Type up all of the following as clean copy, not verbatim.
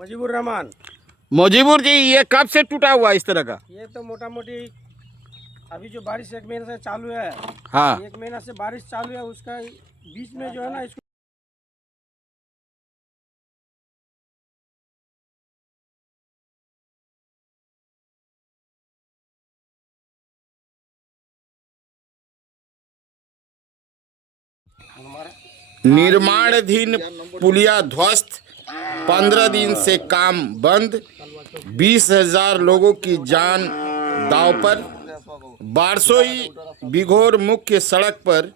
मुजीबुर रहमान। मुजीबुर जी, ये कब से टूटा हुआ इस तरह का? ये तो मोटा मोटी अभी जो बारिश 1 महीने से चालू है। हाँ, 1 महीना से बारिश चालू है, उसका बीच में जो है ना, इसको निर्माणाधीन पुलिया ध्वस्त, 15 दिन से काम बंद, 20,000 लोगों की जान दांव पर। बारसोई बिघोर मुख्य सड़क पर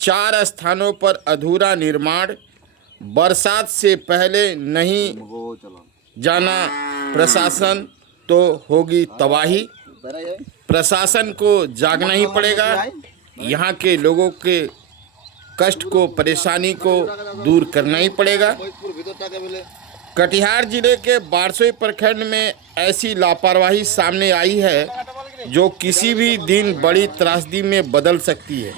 4 स्थानों पर अधूरा निर्माण, बरसात से पहले नहीं जाना प्रशासन तो होगी तबाही। प्रशासन को जागना ही पड़ेगा, यहाँ के लोगों के कष्ट को, परेशानी को दूर करना ही पड़ेगा। कटिहार जिले के बारसोई प्रखंड में ऐसी लापरवाही सामने आई है जो किसी भी दिन बड़ी त्रासदी में बदल सकती है।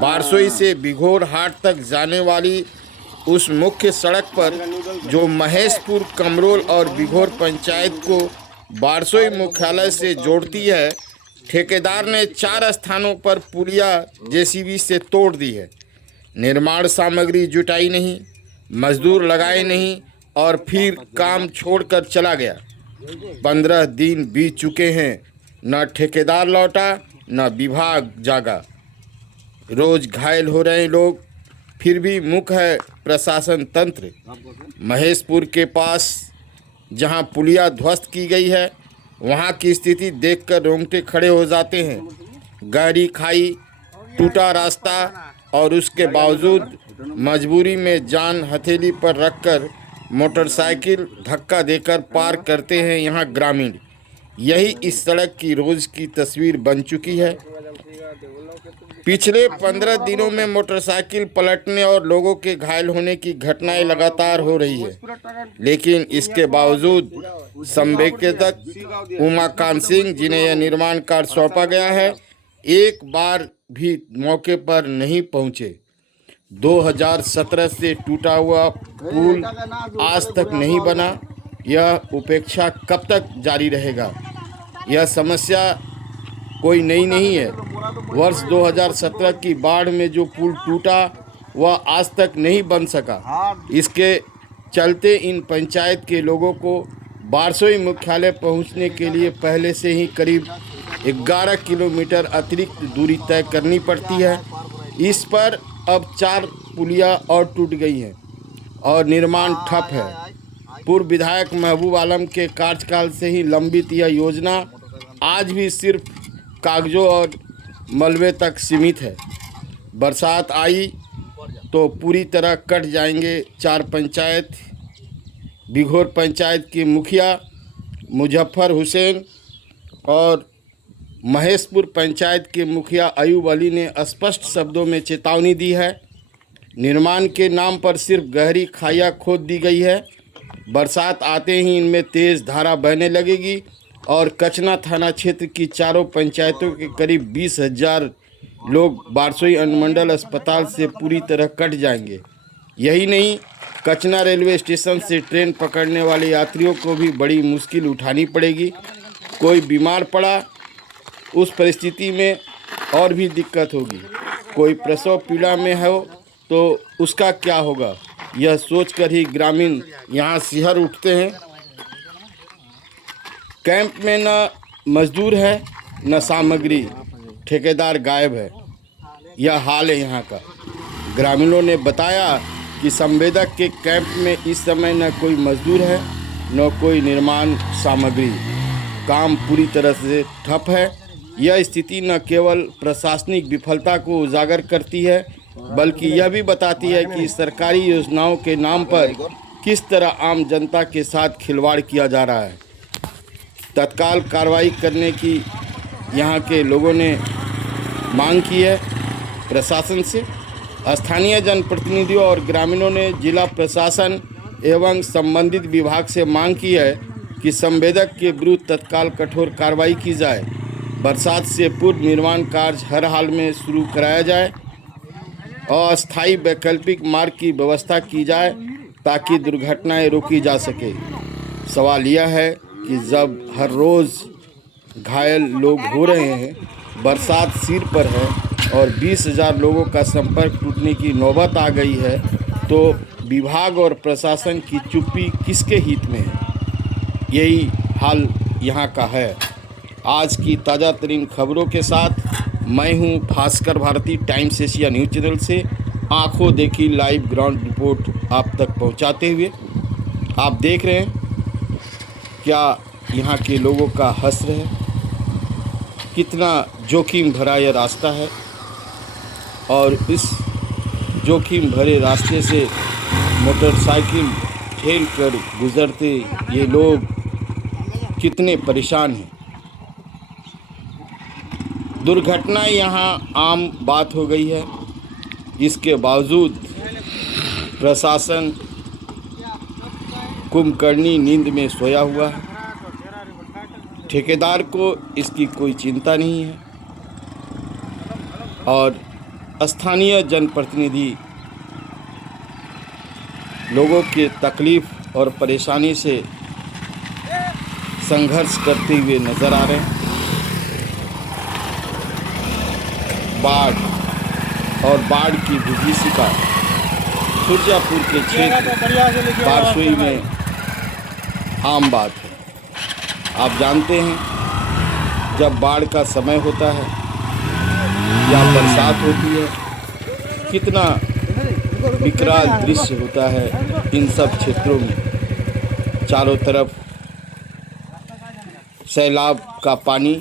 बारसोई से बिघोर हाट तक जाने वाली उस मुख्य सड़क पर जो महेशपुर, कमरोल और बिघोर पंचायत को बारसोई मुख्यालय से जोड़ती है, ठेकेदार ने 4 स्थानों पर पुलिया जेसीबी से तोड़ दी है। निर्माण सामग्री जुटाई नहीं, मजदूर लगाए नहीं और फिर काम छोड़कर चला गया। 15 दिन बीत चुके हैं, न ठेकेदार लौटा न विभाग जागा। रोज घायल हो रहे लोग, फिर भी मुख है प्रशासन तंत्र। महेशपुर के पास जहां पुलिया ध्वस्त की गई है, वहां की स्थिति देखकर रोंगटे खड़े हो जाते हैं। गहरी खाई, टूटा रास्ता और उसके बावजूद मजबूरी में जान हथेली पर रखकर मोटरसाइकिल धक्का देकर पार करते हैं यहाँ ग्रामीण। यही इस सड़क की रोज की तस्वीर बन चुकी है। पिछले 15 दिनों में मोटरसाइकिल पलटने और लोगों के घायल होने की घटनाएं लगातार हो रही है, लेकिन इसके बावजूद संवेदक उमाकांत सिंह, जिन्हें यह निर्माण कार्य सौंपा गया है, एक बार भी मौके पर नहीं पहुंचे। 2017 से टूटा हुआ पुल आज तक नहीं बना। यह उपेक्षा कब तक जारी रहेगा? यह समस्या कोई नई नहीं है। वर्ष 2017 की बाढ़ में जो पुल टूटा वह आज तक नहीं बन सका। इसके चलते इन पंचायत के लोगों को बारसोई मुख्यालय पहुंचने के लिए पहले से ही करीब 11 किलोमीटर अतिरिक्त दूरी तय करनी पड़ती है। इस पर अब 4 पुलिया और टूट गई हैं और निर्माण ठप है। पूर्व विधायक महबूब आलम के कार्यकाल से ही लंबित यह योजना आज भी सिर्फ कागजों और मलबे तक सीमित है। बरसात आई तो पूरी तरह कट जाएंगे 4 पंचायत। बिघोर पंचायत के मुखिया मुजफ्फर हुसैन और महेशपुर पंचायत के मुखिया अयूब अली ने स्पष्ट शब्दों में चेतावनी दी है। निर्माण के नाम पर सिर्फ गहरी खाइयाँ खोद दी गई है। बरसात आते ही इनमें तेज़ धारा बहने लगेगी और कचना थाना क्षेत्र की 4 पंचायतों के करीब 20,000 लोग बारसोई अनुमंडल अस्पताल से पूरी तरह कट जाएंगे। यही नहीं, कचना रेलवे स्टेशन से ट्रेन पकड़ने वाले यात्रियों को भी बड़ी मुश्किल उठानी पड़ेगी। कोई बीमार पड़ा, उस परिस्थिति में और भी दिक्कत होगी। कोई प्रसव पीड़ा में हो तो उसका क्या होगा, यह सोचकर ही ग्रामीण यहाँ सिहर उठते हैं। कैंप में न मजदूर है न सामग्री, ठेकेदार गायब है। यह हाल है यहाँ का। ग्रामीणों ने बताया कि संवेदक के कैंप में इस समय न कोई मजदूर है न कोई निर्माण सामग्री। काम पूरी तरह से ठप है। यह स्थिति न केवल प्रशासनिक विफलता को उजागर करती है, बल्कि यह भी बताती है कि सरकारी योजनाओं के नाम पर किस तरह आम जनता के साथ खिलवाड़ किया जा रहा है। तत्काल कार्रवाई करने की यहाँ के लोगों ने मांग की है प्रशासन से। स्थानीय जनप्रतिनिधियों और ग्रामीणों ने जिला प्रशासन एवं संबंधित विभाग से मांग की है कि संवेदक के विरुद्ध तत्काल कठोर कार्रवाई की जाए। बरसात से पूर्व निर्माण कार्य हर हाल में शुरू कराया जाए और अस्थायी वैकल्पिक मार्ग की व्यवस्था की जाए ताकि दुर्घटनाएं रोकी जा सके। सवाल यह है कि जब हर रोज़ घायल लोग हो रहे हैं, बरसात सिर पर है और 20,000 लोगों का संपर्क टूटने की नौबत आ गई है, तो विभाग और प्रशासन की चुप्पी किसके हित में है? यही हाल यहाँ का है। आज की ताज़ा तरीन खबरों के साथ मैं हूँ Bhaskar Bharati, Times Asia News channel से आंखों देखी लाइव ग्राउंड रिपोर्ट आप तक पहुँचाते हुए। आप देख रहे हैं क्या यहाँ के लोगों का हश्र है, कितना जोखिम भरा यह रास्ता है और इस जोखिम भरे रास्ते से मोटरसाइकिल ठेल कर गुजरते ये लोग कितने परेशान हैं। दुर्घटनाएं यहाँ आम बात हो गई है। इसके बावजूद प्रशासन कुंभकर्णी नींद में सोया हुआ है। ठेकेदार को इसकी कोई चिंता नहीं है और स्थानीय जनप्रतिनिधि लोगों के तकलीफ और परेशानी से संघर्ष करते हुए नजर आ रहे हैं। बाढ़ की विभीषिका सुरजापुर के क्षेत्र बारसोई में आम बात है। आप जानते हैं जब बाढ़ का समय होता है या बरसात होती है, कितना विकराल दृश्य होता है इन सब क्षेत्रों में। चारों तरफ सैलाब का पानी,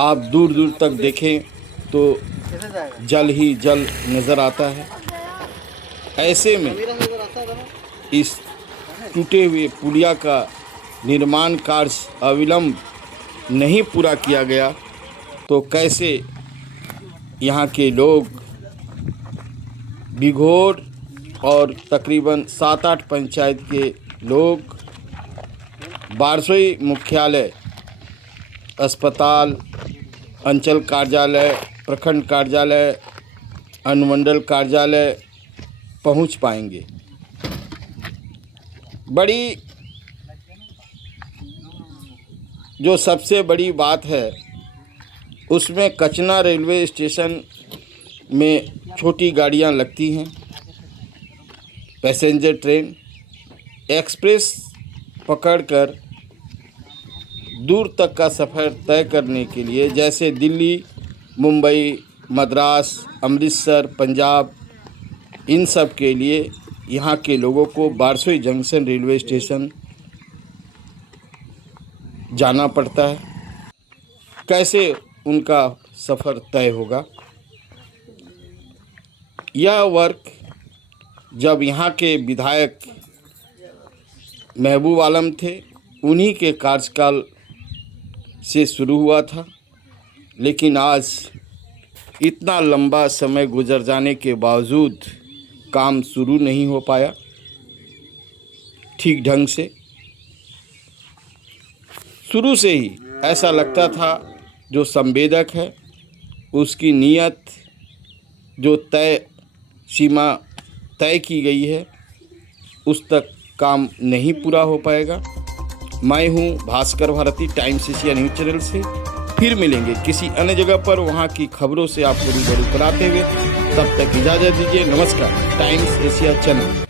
आप दूर दूर तक देखें तो जल ही जल नज़र आता है। ऐसे में इस टूटे हुए पुलिया का निर्माण कार्य अविलंब नहीं पूरा किया गया तो कैसे यहाँ के लोग बिघोर और तकरीबन 7-8 पंचायत के लोग बारसोई मुख्यालय, अस्पताल, अंचल कार्यालय, प्रखंड कार्यालय, अनुमंडल कार्यालय पहुँच पाएंगे। बड़ी जो सबसे बड़ी बात है उसमें कचना रेलवे स्टेशन में छोटी गाड़ियां लगती हैं, पैसेंजर ट्रेन, एक्सप्रेस पकड़कर दूर तक का सफ़र तय करने के लिए, जैसे दिल्ली, मुंबई, मद्रास, अमृतसर, पंजाब, इन सब के लिए यहाँ के लोगों को बारसोई जंक्शन रेलवे स्टेशन जाना पड़ता है। कैसे उनका सफ़र तय होगा? यह वर्क जब यहाँ के विधायक महबूब आलम थे, उन्हीं के कार्यकाल से शुरू हुआ था, लेकिन आज इतना लंबा समय गुजर जाने के बावजूद काम शुरू नहीं हो पाया ठीक ढंग से। शुरू से ही ऐसा लगता था जो संवेदक है उसकी नीयत, जो तय सीमा तय की गई है, उस तक काम नहीं पूरा हो पाएगा। मैं हूँ Bhaskar Bharati, Times Asia News channel से। फिर मिलेंगे किसी अन्य जगह पर, वहाँ की खबरों से आपको रूबरू कराते हुए। तब तक इजाज़त दीजिए। नमस्कार। Times Asia channel.